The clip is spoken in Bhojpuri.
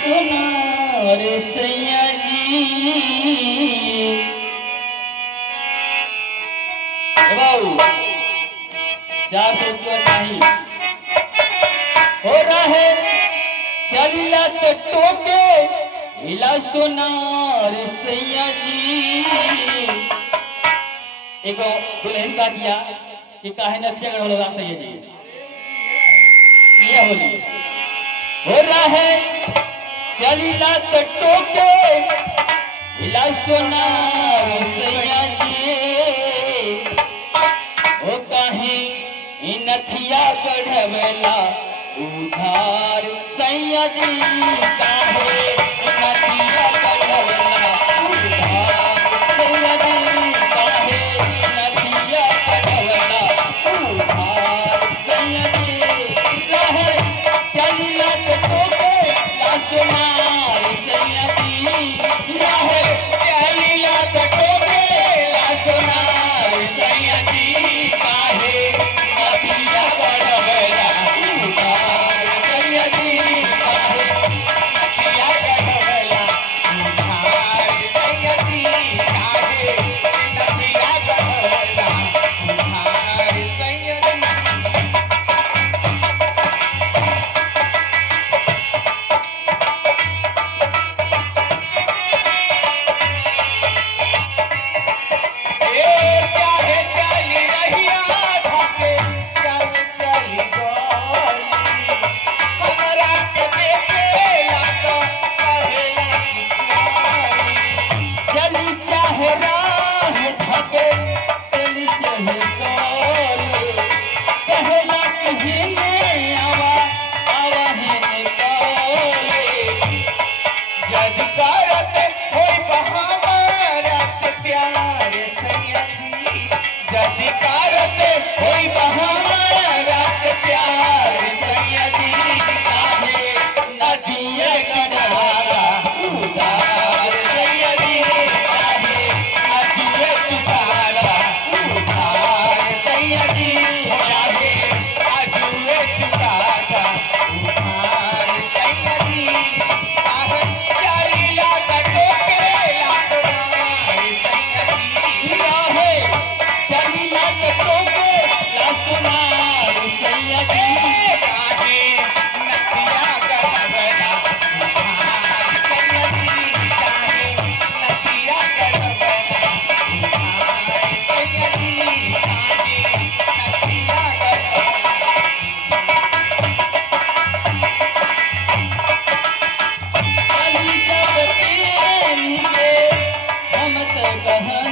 सुनार सैया जी। बाबू 400 नहीं हो रहा है चलिला तो टोके हिला सुनार सैया जी। एगो दुल्हन का दिया कि काहे न थिया गड़ लगा सैया जी। ये होली हो रहा है चलिला तो टोके हिला सुनार सैया जी। ओ काहे नथिया गढ़वेला उधार सैया जी। काहे नथिया गढ़वेला उधार सैया जी। काहे नथिया गढ़वेला उधार सैया जी। रहे चलिला तो टोके ला सुनार सैया जी। रहे चलिला तो टोके ला सुनार सैया जी। काहे नथिया गढ़वेला उधार सैया जी। काहे नथिया गढ़वेला उधार सैया जी। काहे नथिया गढ़वेला उधार सैया जी। चाहे चली रहिया धके चाहे चली गोली हमरा के देखेला तो कहेला कि चली। चली चाहे राह धके चली चाहे गोले कहला कहीं में आवा आवा है निकोले। जद करते होई बहामारा से प्यार सैया जी। जद करते होई बहामारा से प्यार सैया जी। काहे नदिए चुनारा उधार सैया जी। काहे नदिए चुनारा उधार सैया जी। काहे नदिए चुनारा उधार सैया जी। काहे चलिला टोके ला सुनार सैया जी। राहे चलिला तो टोके ला सुनार सैया जी। काहे नथिया गढ़वेला उधार सैया जी। काहे नथिया गढ़वेला उधार सैया जी। काहे नथिया गढ़वेला। चली जब तेन के हम तो कहन